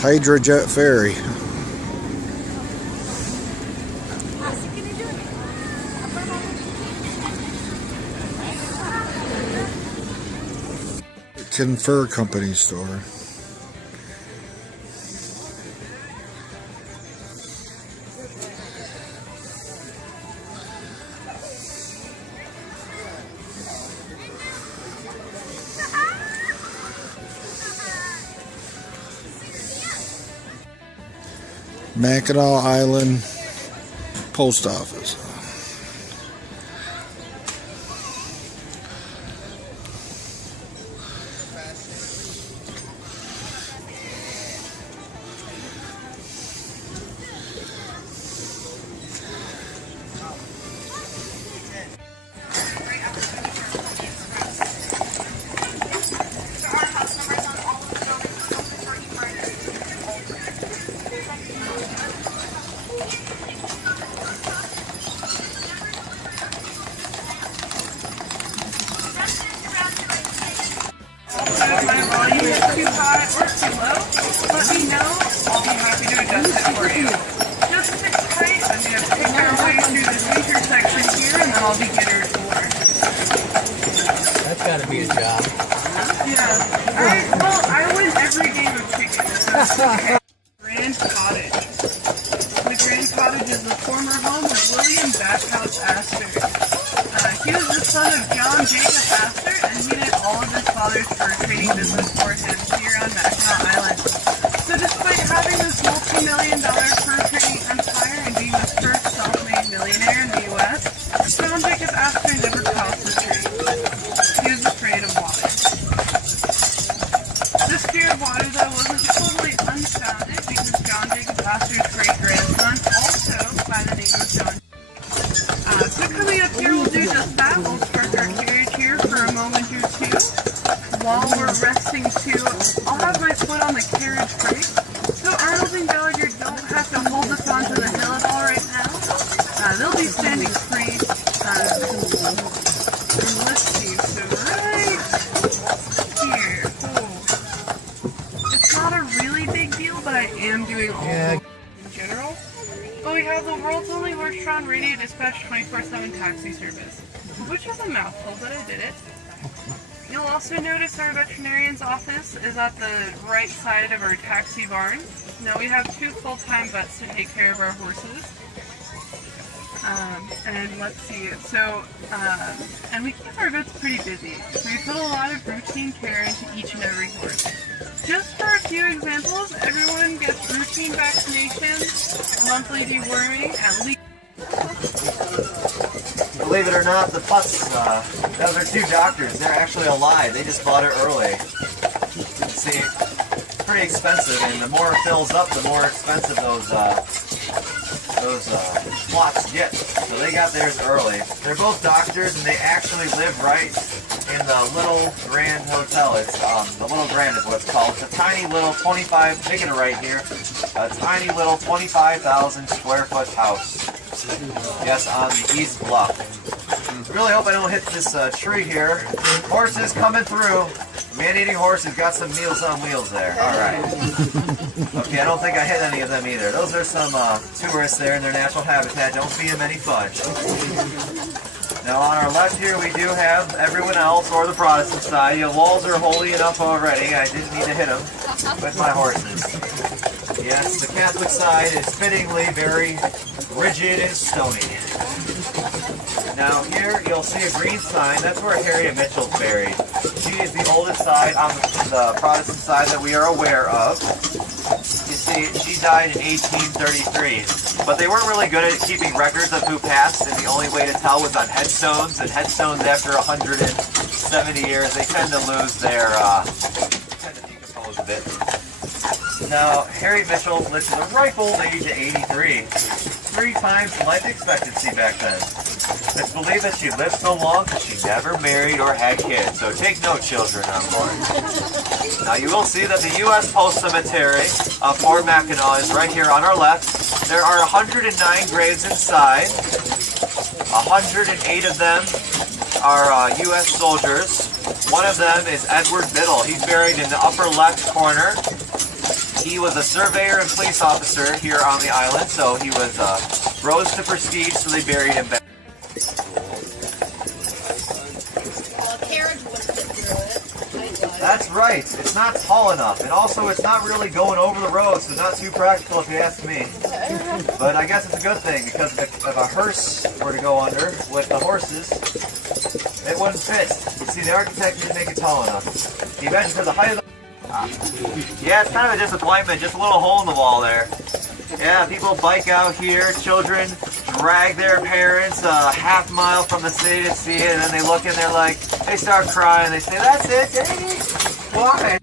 Hydrojet ferry. Fur Company store. Mackinac Island Post Office. If my volume is too high or too low, let me know. I'll be happy to adjust it for you. Just sit tight. I'm going to pick our way through this intersection here, and then I'll begin our tour. That's got to be a job. Yeah. I win every game of chicken, so it's okay. Grand Cottage. The Grand Cottage is the former home of William Backhouse Astor. He was the son of John Jacob Astor, and he did all of his father's fur trading business for him here on Mackinac Island. So despite having this multi-million-dollar fur trading empire and being the first self-made millionaire in the U.S., John Jacob Astor never crossed the street. He was afraid of water. This fear of water, though, wasn't totally unfounded because John Jacob Astor's great-grandson, also by the name of John. So coming up here, we'll do just that. We'll park our carriage here for a moment or two. While we're resting too, I'll have my foot on the carriage brake. So Arnold and Gallagher don't have to hold us onto the hill at all right now. They'll be standing free. And let's see, so right here. Oh. It's not a really big deal, but I am doing all in general. But we have the world's only horse-drawn radio dispatch 24/7 taxi service, which is a mouthful, but I did it. You'll also notice our veterinarian's office is at the right side of our taxi barn. Now we have 2 full-time vets to take care of our horses. And let's see, so, and we keep our vets pretty busy. So we put a lot of routine care into each and every horse. Just for a few examples, everyone gets routine vaccinations, monthly deworming, at least. Believe it or not, the putts, those are 2 doctors. They're actually alive. They just bought it early. You can see, it's pretty expensive, and the more it fills up, the more expensive those plots get. So they got theirs early. They're both doctors, and they actually live right in the Little Grand Hotel. It's the Little Grand is what it's called. It's a tiny little 25, taking it right here, a tiny little 25,000 square foot house. Yes, on the East Bluff. Really hope I don't hit this tree here. Horses coming through. Man-eating horses got some meals on wheels there. All right. Okay, I don't think I hit any of them either. Those are some tourists there in their natural habitat. Don't feed them any fudge. Now on our left here we do have everyone else, or the Protestant side. Your walls are holy enough already. I didn't need to hit them with my horses. Yes, the Catholic side is fittingly very rigid and stony. Now here you'll see a green sign. That's where Harriet Mitchell's buried. She is the oldest side on the Protestant side that we are aware of. You see, she died in 1833. But they weren't really good at keeping records of who passed, and the only way to tell was on headstones. And headstones after 170 years, they tend to lose their, tend to decompose a bit. Now, Harriet Mitchell lived to the ripe old age of 83. 3 times life expectancy back then. It's believed that she lived so long that she never married or had kids, so take note, children on board. Now you will see that the U.S. Post Cemetery of Fort Mackinaw is right here on our left. There are 109 graves inside. 108 of them are U.S. soldiers. One of them is Edward Biddle. He's buried in the upper left corner. He was a surveyor and police officer here on the island, so he was rose to prestige, so they buried him back. Carriage would fit through it. That's right. It's not tall enough, and also it's not really going over the road, so not too practical if you ask me. But I guess it's a good thing, because if a hearse were to go under with the horses, it wouldn't fit. You see, the architect didn't make it tall enough. He measured for the height of the... Yeah, it's kind of a disappointment, just a little hole in the wall there. Yeah, people bike out here, children drag their parents a half mile from the city to see it, and then they look and they're like, they start crying, they say, that's it, Daddy. Why?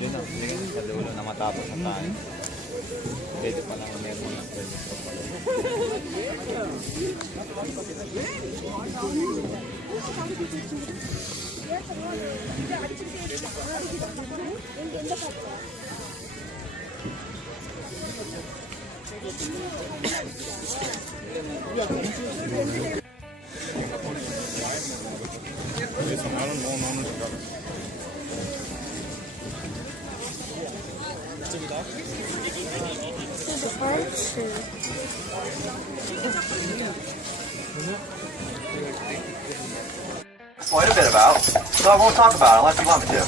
Yun ang sa dulo na matapos na tayo. Pwede pa lang meron ng Quite a bit about, so I won't talk about it unless you want me to.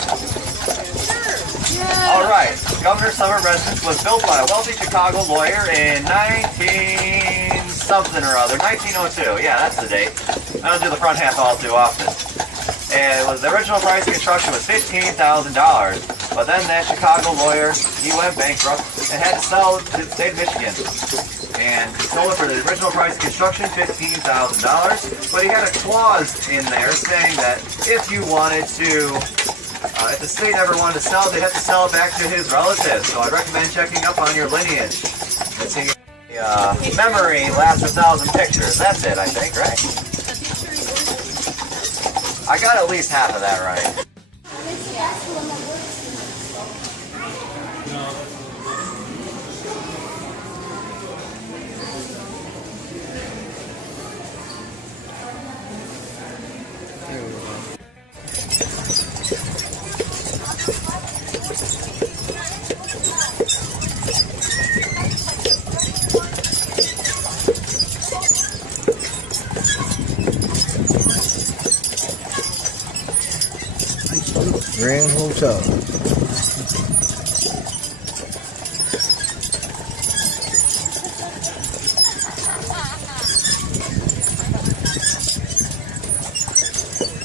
Alright, Governor Summer Residence was built by a wealthy Chicago lawyer in 19-something or other, 1902, yeah, that's the date. I don't do the front half all too often. And the original price of construction was $15,000, but then that Chicago lawyer, he went bankrupt and had to sell it to the state of Michigan. And he sold it for the original price of construction, $15,000, but he had a clause in there saying that if you wanted to, if the state ever wanted to sell it, they'd have to sell it back to his relatives. So I recommend checking up on your lineage. And see, memory lasts 1,000 pictures. That's it, I think, right? I got at least half of that right. Grand Hotel.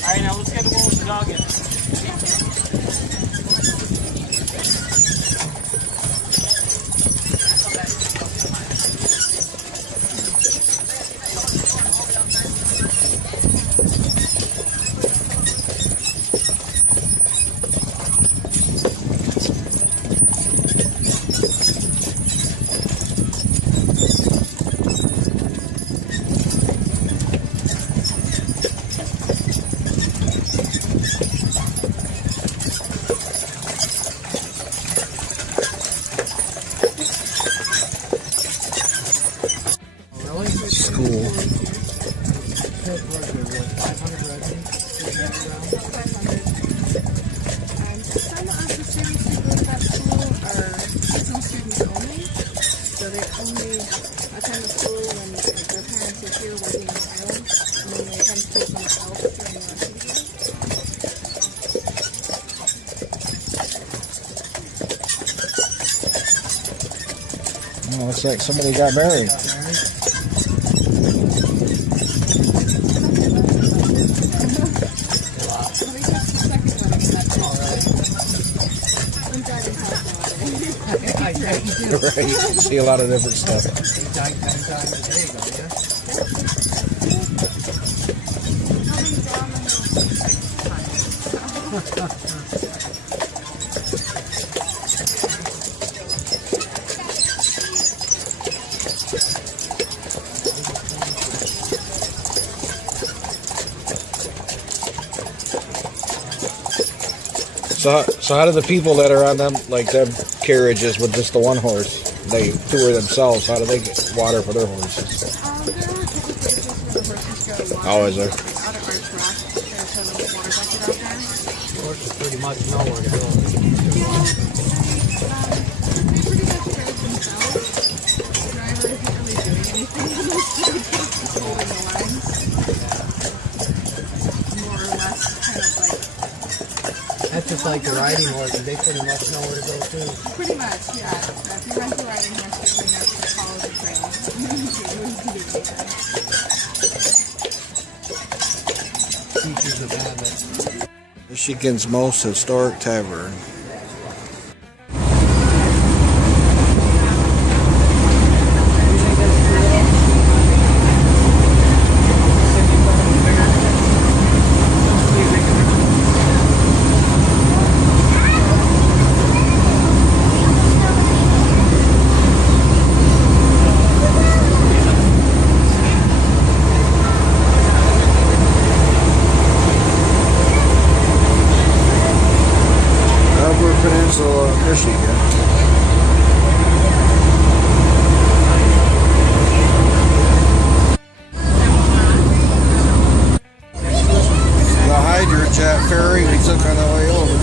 Alright, now let's get the wolves jogging. School. Some of the students who go to that school are teaching students only, so they only attend the school when their parents are here working on the island, and then they attend school somewhere else during the rest of the year. Oh, looks like somebody got married. Right, see a lot of different stuff. So how do the people that are on them, like them carriages with just the one horse, they tour themselves? How do they get water for their horses? There are typically places where the horses go water. Oh, is there? Out of our truck, there's a little water bucket out there. Horses pretty much know where to go. They pretty much drive themselves. The driver isn't really doing anything unless they're just holding the lines. More or less, kind of like. That's just like the riding horses. They pretty much know where to go too. Pretty much, yeah. So if you rent a riding horse, you pretty much follow the trail. Features of habit. Michigan's most historic tavern. Peninsula, Michigan. The hydrojet ferry we took on the way over.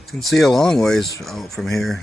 You can see a long ways out from here.